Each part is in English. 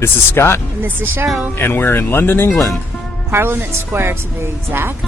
This is Scott. And this is Sheryl. And we're in London, England. Parliament Square to be exact.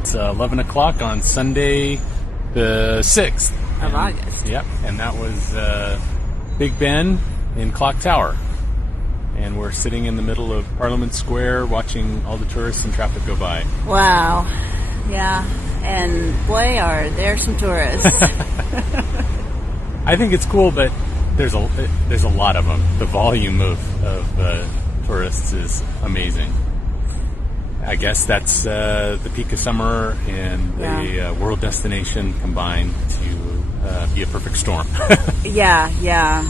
It's 11 o'clock on Sunday the 6th. Of August. Yep, and that was Big Ben in Clock Tower. And we're sitting in the middle of Parliament Square watching all the tourists and traffic go by. Wow. Yeah. And boy, are there some tourists. I think it's cool, but there's a lot of them. The volume of tourists is amazing. I guess that's the peak of summer and the world destination combined to be a perfect storm. Yeah.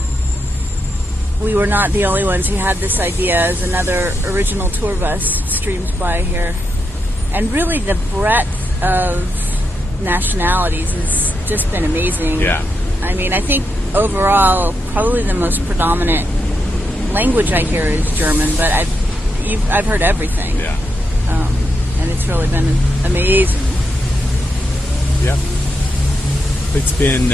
We were not the only ones who had this idea, as another original tour bus streams by here. And really the breadth of nationalities has just been amazing. Yeah. I mean, I think overall probably the most predominant language I hear is German, but I've heard everything. Yeah. And it's really been amazing. Yep. It's been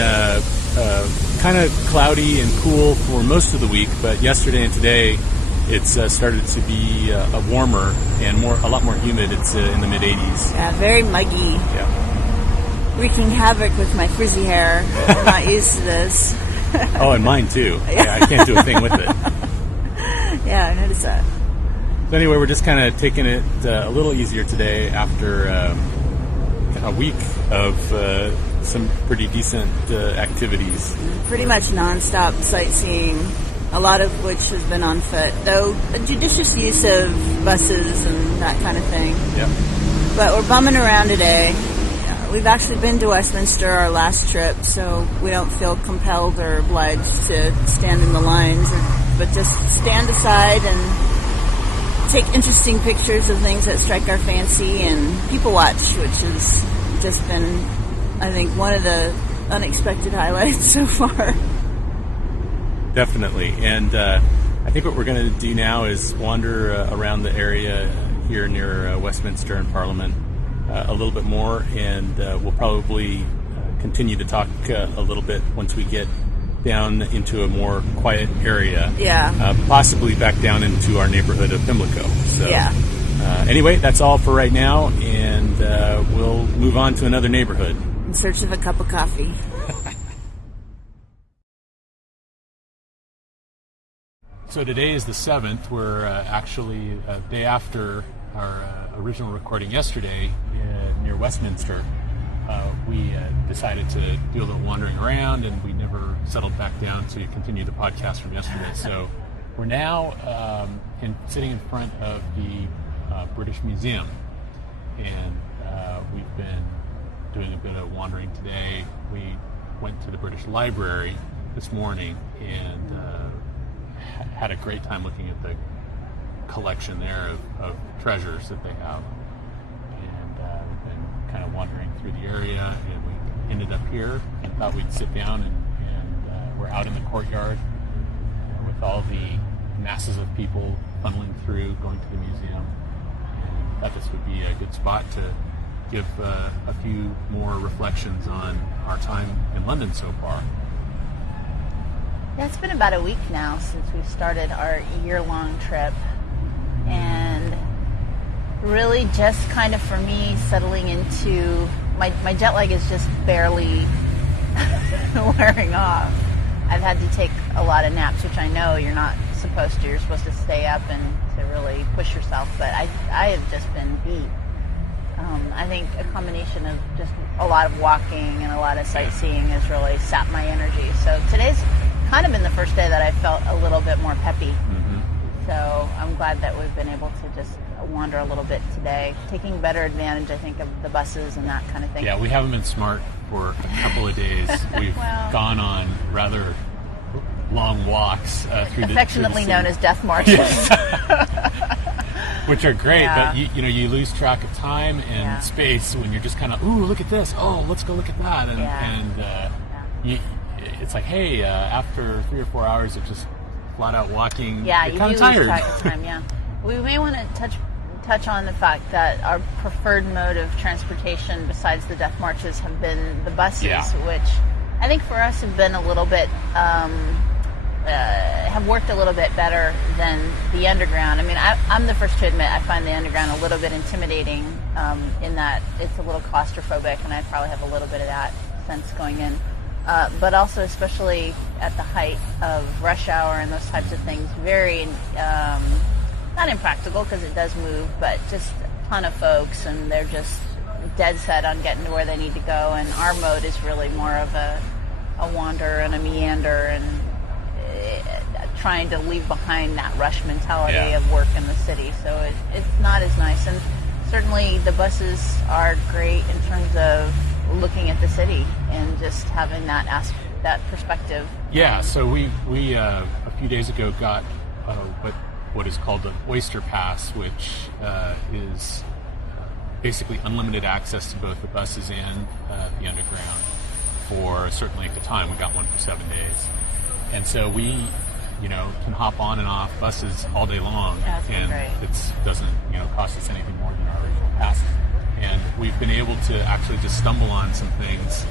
kind of cloudy and cool for most of the week, but yesterday and today it's started to be warmer and a lot more humid. It's in the mid-80s. Yeah, very muggy. Yeah. Wreaking havoc with my frizzy hair. I'm not used to this. Oh, and mine too. Yeah, I can't do a thing with it. Yeah, I noticed that. So anyway, we're just kind of taking it a little easier today after a week of some pretty decent activities. Pretty much non-stop sightseeing, a lot of which has been on foot, though a judicious use of buses and that kind of thing. Yep. But we're bumming around today. We've actually been to Westminster our last trip, so we don't feel compelled or obliged to stand in the lines, but just stand aside and take interesting pictures of things that strike our fancy and people watch, which has just been, I think, one of the unexpected highlights so far. Definitely. And I think what we're going to do now is wander around the area here near Westminster and Parliament a little bit more, and we'll probably continue to talk a little bit once we get down into a more quiet area. Yeah. Possibly back down into our neighborhood of Pimlico. So, yeah. Anyway, that's all for right now, and we'll move on to another neighborhood. In search of a cup of coffee. So today is the 7th. We're actually a day after our original recording yesterday near Westminster. We decided to do a little wandering around, and we never settled back down to continue the podcast from yesterday. So we're now sitting in front of the British Museum, and we've been doing a bit of wandering today. We went to the British Library this morning and had a great time looking at the collection there of treasures that they have. And we've been kind of wandering through the area, and we ended up here and thought we'd sit down, and we're out in the courtyard with all the masses of people funneling through, going to the museum. thought this would be a good spot to give a few more reflections on our time in London so far. Yeah, it's been about a week now since we started our year-long trip, and really just kind of for me settling into my jet lag is just barely wearing off. I've had to take a lot of naps, which I know you're not supposed to. You're supposed to stay up and to really push yourself, but I have just been beat. I think a combination of just a lot of walking and a lot of sightseeing has really sapped my energy. So today's kind of been the first day that I felt a little bit more peppy. Mm-hmm. So I'm glad that we've been able to just wander a little bit today, taking better advantage, I think, of the buses and that kind of thing. Yeah, we haven't been smart for a couple of days. We've gone on rather long walks through affectionately the known as death marches. Which are great, Yeah. but you lose track of time and Yeah. space when you're just kind of, ooh, look at this. Oh, let's go look at that. And it's like, hey, after 3 or 4 hours of just flat out walking, Yeah, you're you kind do of lose tired. track of time, yeah. We may want to touch on the fact that our preferred mode of transportation besides the death marches have been the buses, Yeah. which I think for us have been a little bit, have worked a little bit better than the underground. I mean, I'm the first to admit I find the underground a little bit intimidating in that it's a little claustrophobic, and I probably have a little bit of that sense going in. But also, especially at the height of rush hour and those types of things, very not impractical because it does move, but just a ton of folks, and they're just dead set on getting to where they need to go. And our mode is really more of a wander and a meander, and trying to leave behind that rush mentality of work in the city. So it's not as nice. And certainly the buses are great in terms of looking at the city and just having that perspective. Yeah, so we a few days ago got what is called the Oyster Pass, which is basically unlimited access to both the buses and the underground for, certainly at the time, we got one for 7 days. And so we, can hop on and off buses all day long, and it doesn't, cost us anything more than our original passes. And we've been able to actually just stumble on some things,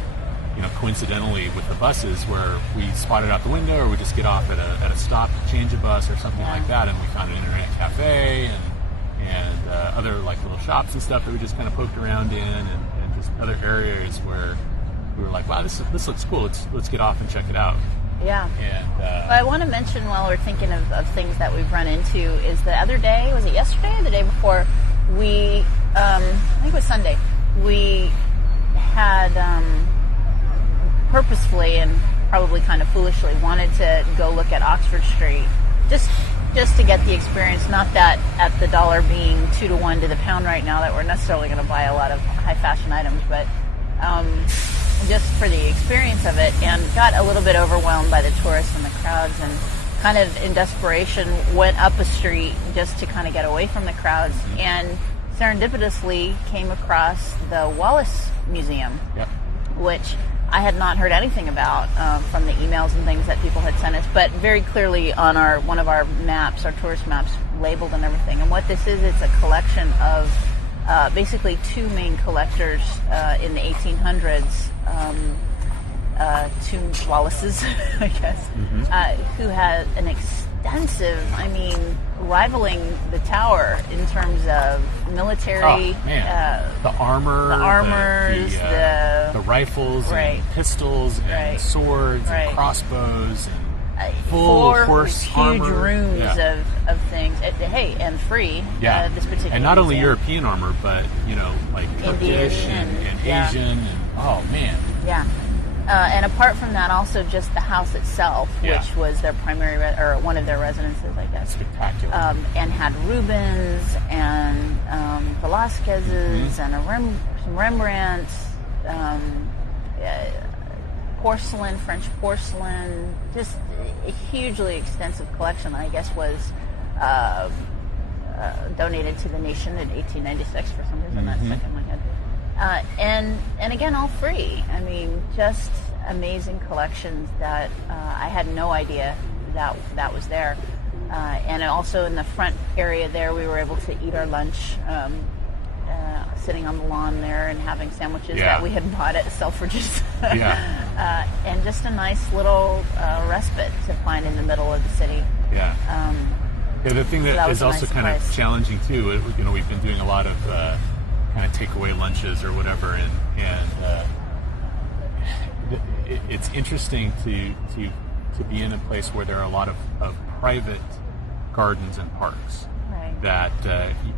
coincidentally with the buses, where we spot it out the window, or we just get off at a stop to change a bus or something like that, and we found an internet cafe and other like little shops and stuff that we just kind of poked around in, and just other areas where we were like, wow, this looks cool. Let's get off and check it out. Yeah. And well, I want to mention, while we're thinking of things that we've run into, is the other day, was it yesterday or the day before, we, I think it was Sunday, we had purposefully and probably kind of foolishly wanted to go look at Oxford Street, just to get the experience. Not that at the dollar being 2 to 1 to the pound right now that we're necessarily going to buy a lot of high fashion items, but just for the experience of it, and got a little bit overwhelmed by the tourists and the crowds, and kind of in desperation went up a street just to kind of get away from the crowds, and serendipitously came across the Wallace Museum, which I had not heard anything about from the emails and things that people had sent us, but very clearly on one of our maps, our tourist maps, labeled and everything. And what this is, it's a collection of basically two main collectors in the 1800s, two Wallaces, I guess, who had an extensive, rivaling the tower in terms of military. The armors, the rifles, and pistols, and swords, and crossbows, and full horse huge armor. rooms of things. And free. This particular and not only museum. European armor, but like Turkish and Asian, and oh man. Yeah. And apart from that, also just the house itself, which was their primary or one of their residences, I guess. Spectacular. And had Rubens and Velasquez's and some Rembrandts, porcelain, French porcelain, just a hugely extensive collection. I guess was donated to the nation in 1896 for some reason. That's stuck in my head. And again, all free. Just amazing collections that I had no idea that was there. And also in the front area there, we were able to eat our lunch sitting on the lawn there and having sandwiches that we had bought at Selfridges. And just a nice little respite to find in the middle of the city. The thing that is also kind of challenging too, we've been doing a lot of kind of takeaway lunches or whatever, and it's interesting to be in a place where there are a lot of private gardens and parks. That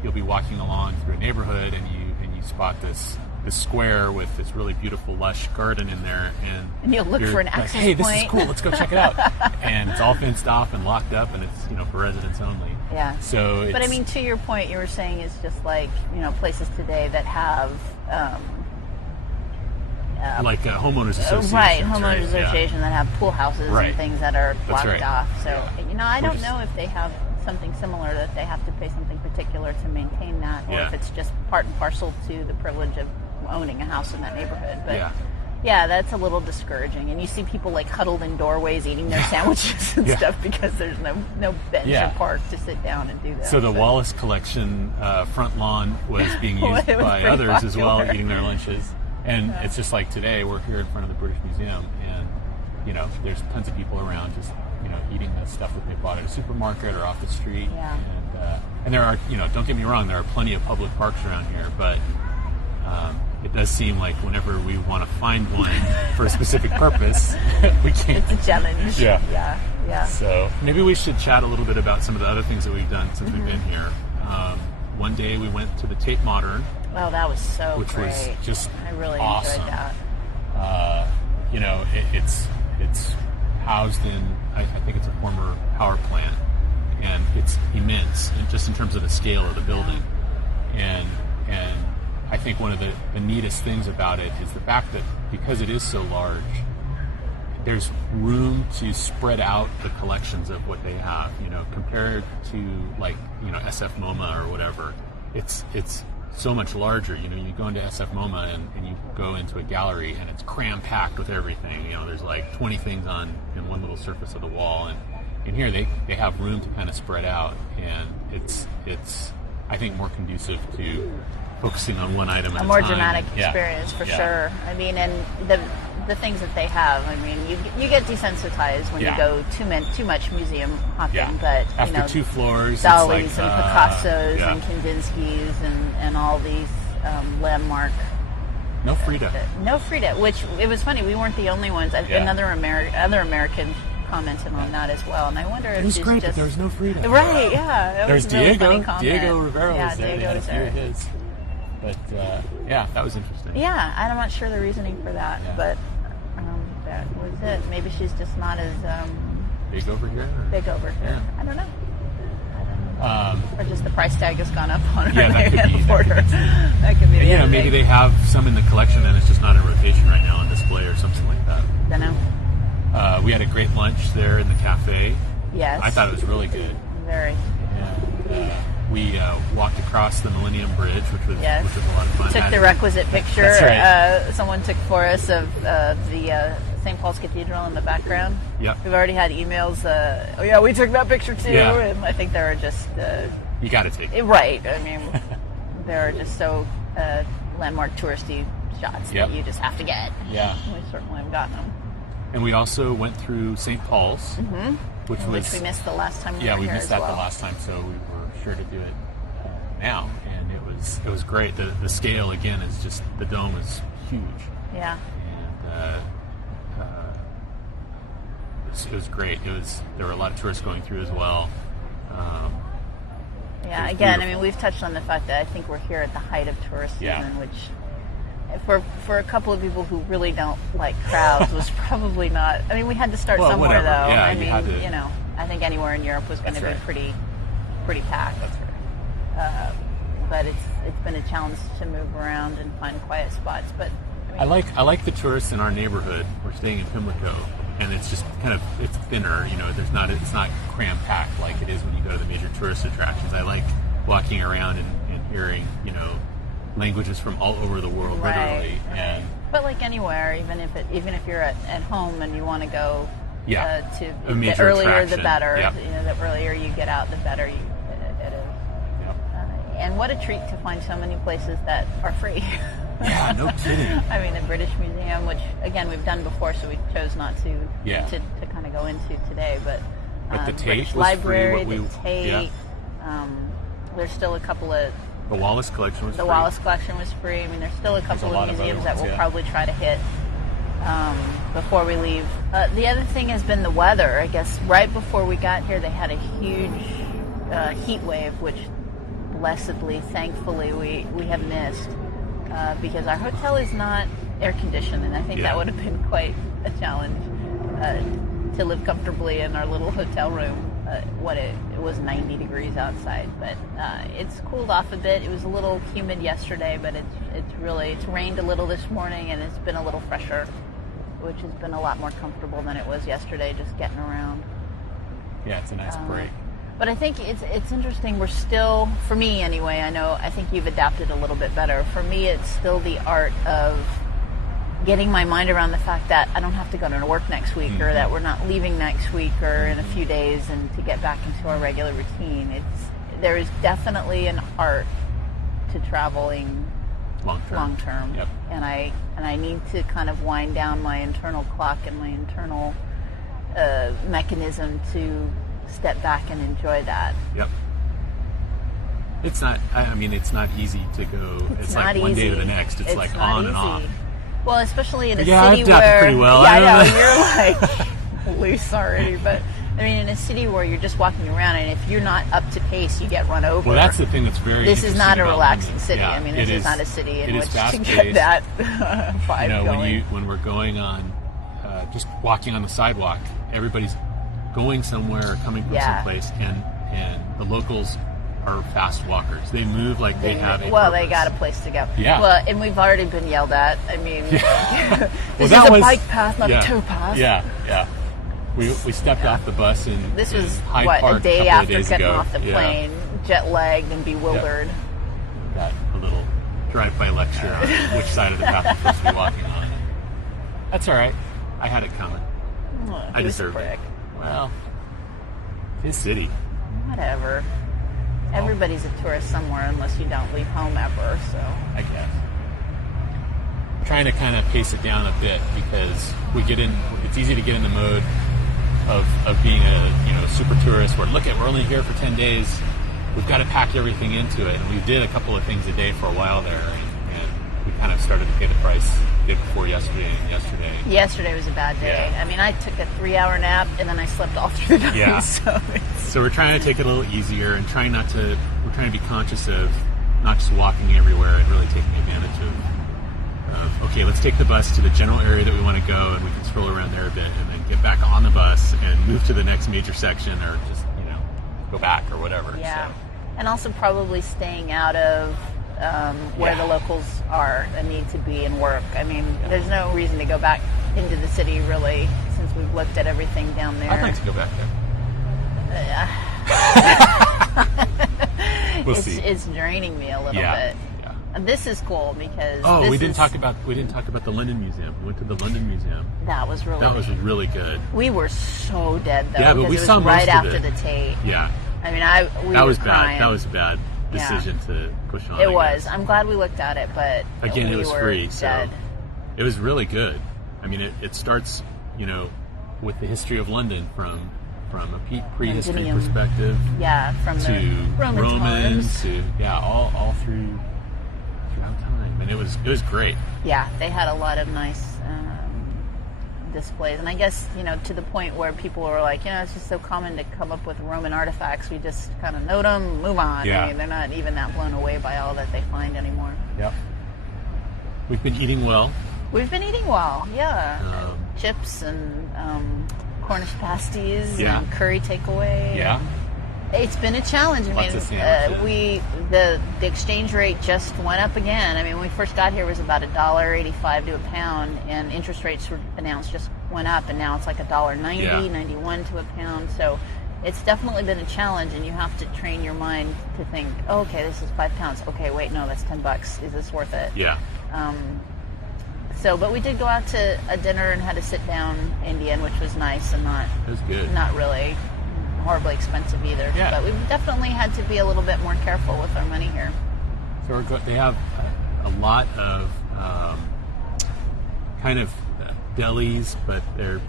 you'll be walking along through a neighborhood and you spot this square with this really beautiful lush garden in there, and you'll look for an access point. Hey, this is cool. Let's go check it out. And it's all fenced off and locked up, and it's for residents only. Yeah. So, but I mean, to your point, you were saying it's just like places today that have like homeowners associations, homeowners association that have pool houses and things that are blocked off. So I don't know if they have something similar that they have to pay something particular to maintain that, or if it's just part and parcel to the privilege of owning a house in that neighborhood. But that's a little discouraging. And you see people like huddled in doorways eating their sandwiches and stuff because there's no bench or park to sit down and do that. So the Wallace Collection front lawn was being used by others popular. As well, eating their lunches. And it's just like today, we're here in front of the British Museum, and there's tons of people around just eating the stuff that they bought at a supermarket or off the street. And there are, don't get me wrong, there are plenty of public parks around here, but it does seem like whenever we want to find one for a specific purpose, we can't. It's a challenge. Yeah. So maybe we should chat a little bit about some of the other things that we've done since we've been here. One day we went to the Tate Modern. Oh, that was so which great. Was just I really awesome. enjoyed that. It's housed in, I think it's a former power plant, and it's immense, and just in terms of the scale of the building. And I think one of the neatest things about it is the fact that because it is so large, there's room to spread out the collections of what they have. Compared to SF MoMA or whatever, it's so much larger. You go into SF MoMA and you go into a gallery and it's cram-packed with everything. There's like 20 things in one little surface of the wall, and in here they have room to kind of spread out, and it's I think more conducive to focusing on one item at a time. A more dramatic experience for sure. I mean, and the things that they have, I mean, you get desensitized when you go too much museum hopping, but after 2 floors, Dali's it's and like, Picasso's and Kandinsky's and all these landmark. No Frida. No Frida, which it was funny. We weren't the only ones. Other American commented on that as well, and I wonder if it was she's great, just but there's no Frida. Right? Yeah. There's was a really funny Diego. comment. Diego Rivera was there. Diego was there. His. But that was interesting. Yeah, I'm not sure the reasoning for that, but that was it. Maybe she's just not as big over here. Big over here. Yeah. I don't know. Or just the price tag has gone up on her. Yeah, that could be. That could be. Maybe they have some in the collection and it's just not in rotation right now on display or something like that. Don't know. We had a great lunch there in the cafe. Yes. I thought it was really good. Very. And, we walked across the Millennium Bridge, which was a lot of fun. Took the requisite picture. That's right. Someone took for us of the St. Paul's Cathedral in the background. Yep. We've already had emails. We took that picture too, and I think there are just. You got to take it. Right. I mean, there are just so landmark touristy shots that you just have to get. Yeah. We certainly have gotten them. And we also went through St. Paul's, which we missed the last time we were here. Yeah, we missed that the last time, so we were sure to do it now, and it was great. The scale again is just, the dome is huge. Yeah. And it was great. There were a lot of tourists going through as well. Yeah. Again, beautiful. I mean, we've touched on the fact that I think we're here at the height of tourist season, which for a couple of people who really don't like crowds was probably not. I mean, we had to start somewhere though. Yeah, I mean, I think anywhere in Europe was going to be pretty packed. That's right. But it's been a challenge to move around and find quiet spots. But I like the tourists in our neighborhood. We're staying in Pimlico, and it's just it's thinner. It's not cram packed like it is when you go to the major tourist attractions. I like walking around and hearing languages from all over the world, literally. But like anywhere, even if you're at home and you want to go Yeah. A the major earlier attraction. the better. Yep. The earlier you get out, the better it is. Yep. And what a treat to find so many places that are free. Yeah, no kidding. I mean, the British Museum, which again we've done before, so we chose not to to kind of go into today. But the Tate British was Library, free. the Tate. There's still a couple of The Wallace collection was the free. Wallace collection was free. I mean, there's still a couple lot of of other museums that ones, we'll probably try to hit before we leave. The other thing has been the weather. I guess right before we got here, they had a huge heat wave, which blessedly, thankfully, we have missed because our hotel is not air conditioned, and I think that would have been quite a challenge to live comfortably in our little hotel room. It was 90 degrees outside, but it's cooled off a bit. It was a little humid yesterday, but it's rained a little this morning, and it's been a little fresher, which has been a lot more comfortable than it was yesterday, just getting around. Yeah, it's a nice break. But I think it's interesting. We're still, for me anyway, I think you've adapted a little bit better. For me, it's still the art of getting my mind around the fact that I don't have to go to work next week, or that we're not leaving next week or in a few days, and to get back into our regular routine. There is definitely an art to traveling long term. Yep. And I need to kind of wind down my internal clock and my internal mechanism to step back and enjoy that. Yep. It's not. I mean, it's not easy to go. It's like one day to the next. It's like on and off. Well, especially in a Yeah, city I've adapted where pretty well. Yeah, I I know don't you're like loose already, but I mean, in a city where you're just walking around, and if you're not up to pace, you get run over. Well, that's the thing that's very. This is not a about relaxing London. city. Yeah, I mean, this is not a city in which to fast-paced. get that vibe going. When we're going on, just walking on the sidewalk, everybody's going somewhere or coming from someplace, and the locals are fast walkers. They move like they have a Well, purpose. they got a place to go. Yeah. Well, and we've already been yelled at. I mean, this is that a was- bike path, not a tow path. Yeah, yeah. We stepped off the bus and This was, Hyde Park a day couple after of days getting ago. off the plane, jet-lagged and bewildered. Got a little drive-by lecture on which side of the path we're supposed to be walking on. That's all right. I had it coming. I deserved it. Well, his city. Whatever. Everybody's a tourist somewhere unless you don't leave home ever, so. I guess. I'm trying to kind of pace it down a bit because it's easy to get in the mode of being a super tourist where we're only here for 10 days. We've got to pack everything into it. And we did a couple of things a day for a while there, and we kind of started to pay the price day before yesterday and yesterday. Yesterday was a bad day. Yeah. I mean, I took a 3-hour nap and then I slept all through the night. Yeah. So we're trying to take it a little easier and we're trying to be conscious of not just walking everywhere and really taking advantage of okay, let's take the bus to the general area that we want to go, and we can stroll around there a bit and then get back on the bus and move to the next major section, or just go back or whatever. yeah. So. And also probably staying out of where the locals are and need to be and work. I mean, there's no reason to go back into the city, really, since we've looked at everything down there. I'd like to go back there. We'll see. It's draining me a little bit. Yeah. And this is cool because we didn't talk about the London Museum. We went to the London Museum. That was really good. We were so dead though. Yeah, but because we it was saw most right of after it. the Tate. Yeah. I mean, we that were was crying. bad. That was a bad decision to push on. It I was. guess. I'm glad we looked at it, but Again, we it was were free, dead. so it was really good. I mean, it starts, with the history of London from a prehistory Londinium. perspective. Yeah, from to the Roman times. to all throughout time, and it was great. Yeah, they had a lot of nice displays, and I guess to the point where people were like, it's just so common to come up with Roman artifacts. We just kind of note them, move on. Yeah. I mean, they're not even that blown away by all that they find anymore. Yep. We've been eating well. We've been eating well, yeah. Chips and Cornish pasties and curry takeaway. Yeah. It's been a challenge. Lots of sandwiches. The exchange rate just went up again. I mean, when we first got here, it was about $1.85 to a pound, and interest rates were announced just went up, and now it's like $1.90, 91 to a pound. So it's definitely been a challenge, and you have to train your mind to think, okay, this is £5. Okay, wait, no, that's $10. Is this worth it? Yeah. So, but we did go out to a dinner and had a sit-down Indian, which was nice and It was good. not really horribly expensive either. Yeah. But we definitely had to be a little bit more careful with our money here. So they have a lot of kind of delis, but they're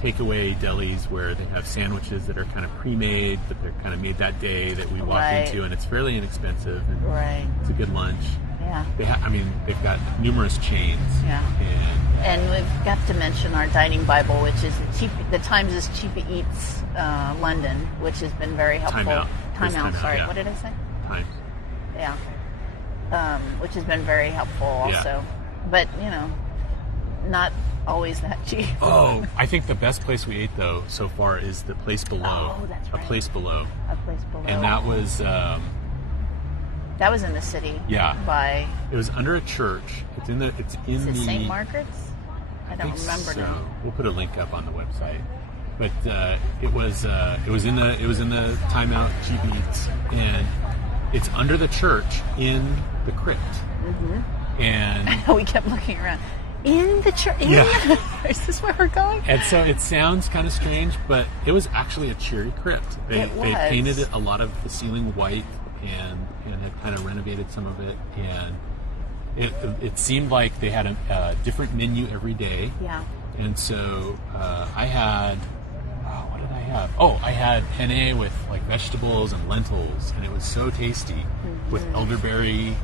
takeaway delis where they have sandwiches that are kind of pre-made, but they're kind of made that day that we walk Right. into, and it's fairly inexpensive. And Right. It's a good lunch. Yeah. They've got numerous chains. Yeah. And we've got to mention our dining Bible, which is the Times' Cheap Eats London, which has been very helpful. Time out. Sorry, yeah. what did I say? Times. Yeah. Which has been very helpful also. Yeah. But, not always that cheap. Oh, I think the best place we ate though so far is the place below. Oh, that's right. A place below. A place below. And that was that was in the city. Yeah. By it was under a church. It's in is the it St. Margaret's? I don't think remember so. now. We'll put a link up on the website. But it was in the Time Out GB Eats, and it's under the church in the crypt. Mm-hmm. And We kept looking around. In the church? Yeah. Is this where we're going? And so it sounds kind of strange, but it was actually a cheery crypt. They painted a lot of the ceiling white and had kind of renovated some of it, and it seemed like they had a different menu every day. Yeah. And so I had what did I have? Oh, I had penne with like vegetables and lentils, and it was so tasty with elderberry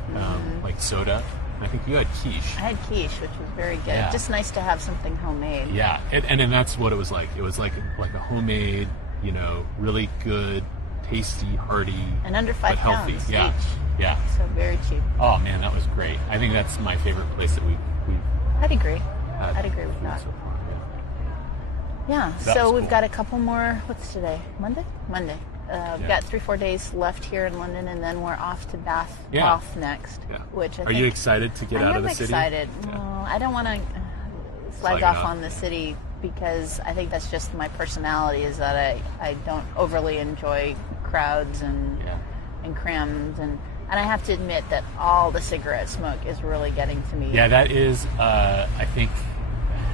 like soda. I think you had quiche. I had quiche, which was very good. Yeah. Just nice to have something homemade. Yeah, and then that's what it was like. It was like a homemade, really good, tasty, hearty, And under but £5 healthy. Yeah, each. yeah. So very cheap. Oh man, that was great. I think that's my favorite place that we've I'd agree. had. I'd agree with that. so far. Yeah. That So was we've cool. got a couple more. What's today? Monday. We've Yeah. got 3-4 days left here in London, and then we're off to Bath next. Yeah. Which I Are think you excited to get out of the city? I'm excited. Yeah. Well, I don't want to slag Slag it off off. on the city because I think that's just my personality. Is that I don't overly enjoy crowds and crowds and I have to admit that all the cigarette smoke is really getting to me. Yeah, that is. I think.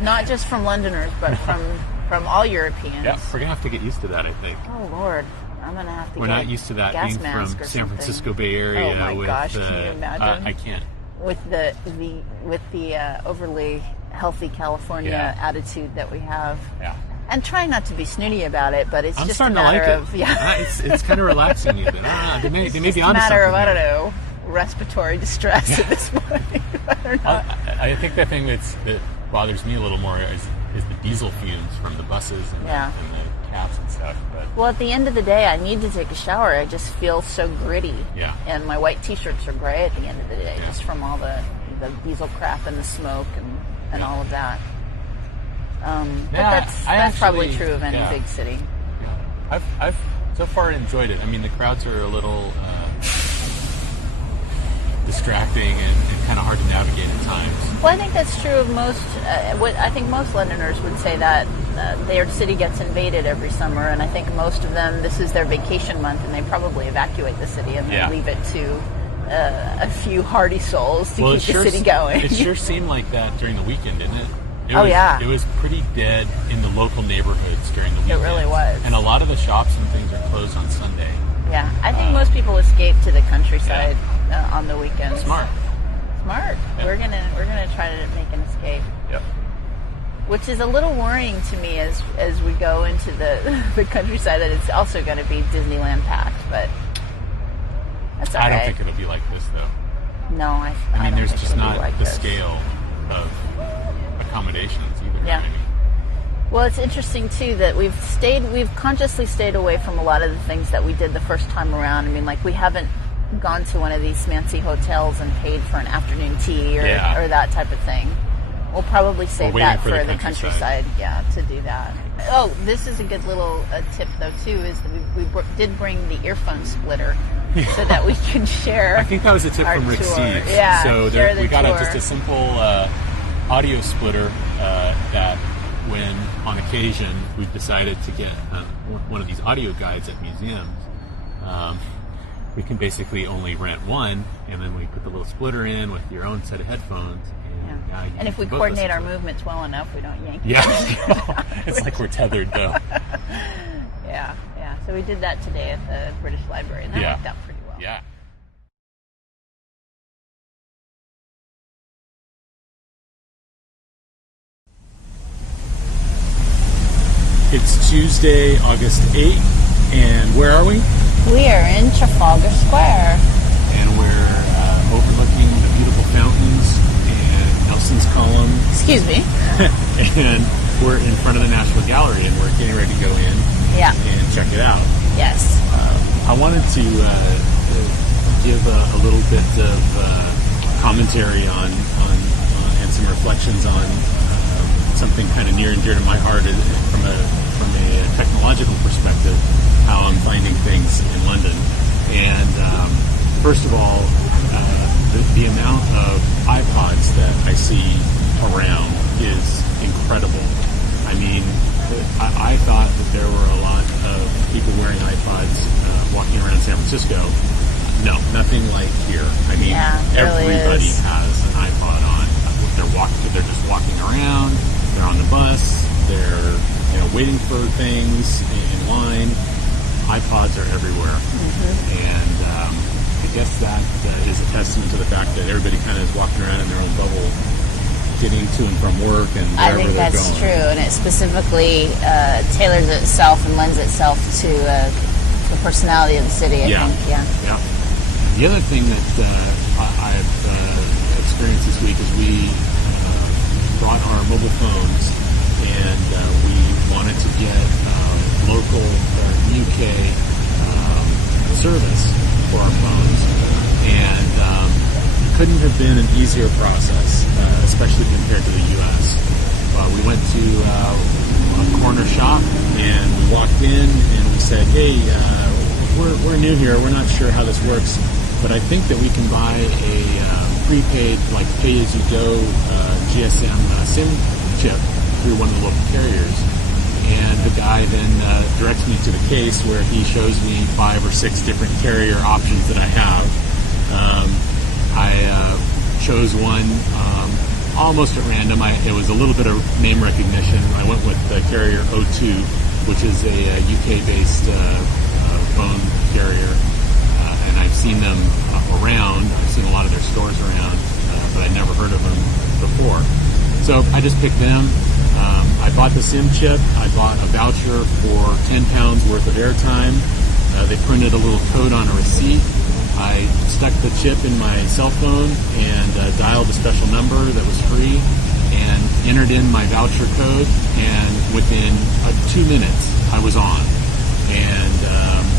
Not just from Londoners, but from all Europeans. Yeah, we're gonna have to get used to that. I think. Oh Lord, I'm gonna have to. We're get not used to that gas being from mask or San something. Francisco Bay Area. Oh my with, gosh, can you imagine? I can't. With the overly healthy California attitude that we have. Yeah. And trying not to be snooty about it, but it's I'm just a starting to matter like of it. It's kind of relaxing me. But they may it's be just a onto matter of something I don't there. know respiratory distress at this point. Whether or not. I think the thing that bothers me a little more is the diesel fumes from the buses and, Yeah. and the cabs and stuff. But Well, at the end of the day, I need to take a shower. I just feel so gritty. Yeah. And my white T-shirts are gray at the end of the day, Yeah. just from all the diesel crap and the smoke and all of that. But Yeah, that's probably actually- true of any yeah. big city. I've so far enjoyed it. I mean, the crowds are a little distracting and kind of hard to navigate at times. Well, I think that's true of most. I think most Londoners would say that their city gets invaded every summer, and I think most of them, this is their vacation month, and they probably evacuate the city and then leave it to a few hardy souls to keep the city going. It sure seemed like that during the weekend, didn't it? It was pretty dead in the local neighborhoods during the weekend. It really was. And a lot of the shops and things are closed on Sunday. Yeah, I think most people escape to the countryside on the weekends. Smart. Yeah. We're gonna try to make an escape. Yep. Which is a little worrying to me as we go into the countryside that it's also going to be Disneyland packed, but that's all I don't right. think it'll be like this though. No, I I mean, don't there's think just it'll be not like the this. scale of accommodations either. Yeah. Maybe. Well, it's interesting too that we've consciously stayed away from a lot of the things that we did the first time around. I mean, like we haven't gone to one of these fancy hotels and paid for an afternoon tea or that type of thing. We'll probably save waiting that for for the the countryside, to do that. Oh, this is a good little tip though too, is that we did bring the earphone splitter so that we could share. I think that was a tip our from Rick tour. Steves. Yeah, So share the we got tour. just a simple audio splitter that when on occasion we've decided to get one of these audio guides at museums, we can basically only rent one, and then we put the little splitter in with your own set of headphones, And if we both coordinate listen our to it. movements well enough, we don't yank. Yeah. It's like we're tethered, though. Yeah. So we did that today at the British Library, and that Yeah. worked out pretty well. Yeah. It's Tuesday, August 8th, and where are we? We are in Trafalgar Square. And we're overlooking the beautiful fountains and Nelson's Column. Excuse me. And we're in front of the National Gallery, and we're getting ready to go in Yeah. and check it out. Yes. I wanted to give a little bit of commentary on and some reflections on something kind of near and dear to my heart from a technological perspective, how I'm finding things in London. And first of all, the amount of iPods that I see around is incredible. I mean, I thought that there were a lot of people wearing iPods walking around San Francisco. No, nothing like here. I mean, Yeah, it really everybody is. has an iPod on. They're just walking around. They're on the bus. They're waiting for things in line. iPods are everywhere, and I guess that is a testament to the fact that everybody kind of is walking around in their own bubble, getting to and from work and I wherever think they're that's going. true, and it specificely tailors itself and lends itself to the personality of the city, I think. Yeah. The other thing that I've experienced this week is we brought our mobile phones, and we wanted to get local UK service for our phones, and it couldn't have been an easier process, especially compared to the US. We went to a corner shop, and we walked in, and we said, hey, we're new here, we're not sure how this works, but I think that we can buy a prepaid, like pay-as-you-go GSM SIM chip through one of the local carriers. And the guy then directs me to the case where he shows me 5 or 6 different carrier options that I have. I chose one almost at random. It was a little bit of name recognition. I went with the carrier O2, which is a UK-based phone carrier. And I've seen them around. I've seen a lot of their stores around, but I'd never heard of them before. So I just picked them. I bought the SIM chip. I bought a voucher for £10 worth of airtime. They printed a little code on a receipt. I stuck the chip in my cell phone and dialed a special number that was free and entered in my voucher code. And within 2 minutes, I was on. And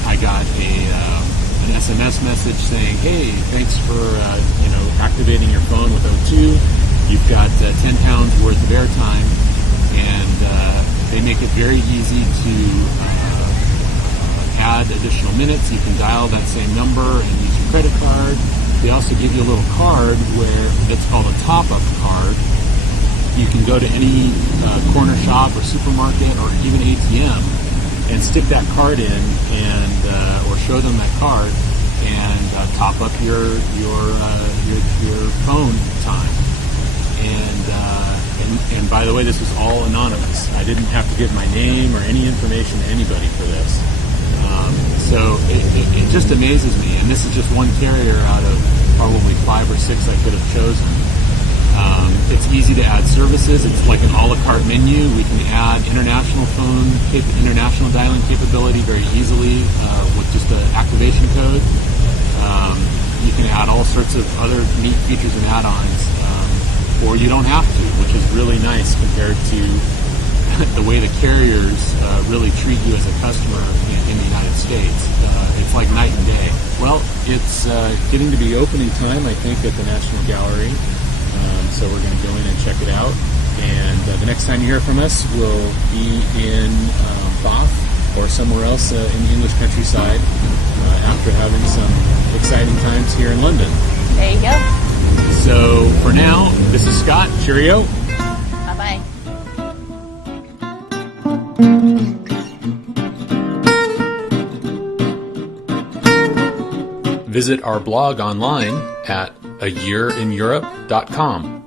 I got an SMS message saying, "Hey, thanks for activating your phone with O2. You've got £10 worth of airtime." And they make it very easy to add additional minutes. You can dial that same number and use your credit card. They also give you a little card that's called a top-up card. You can go to any corner shop or supermarket or even ATM and stick that card in and or show them that card and top up your phone time. And by the way, this was all anonymous. I didn't have to give my name or any information to anybody for this. So it just amazes me. And this is just one carrier out of probably 5 or 6 I could have chosen. It's easy to add services. It's like an a la carte menu. We can add international dialing capability very easily with just an activation code. You can add all sorts of other neat features and add-ons, or you don't have to, which is really nice compared to the way the carriers really treat you as a customer in the United States. It's like night and day. Well, it's getting to be opening time, I think, at the National Gallery. So we're going to go in and check it out. And the next time you hear from us, we'll be in Bath or somewhere else in the English countryside after having some exciting times here in London. There you go. So for now, this is Scott. Cheerio. Bye-bye. Visit our blog online at ayearineurope.com.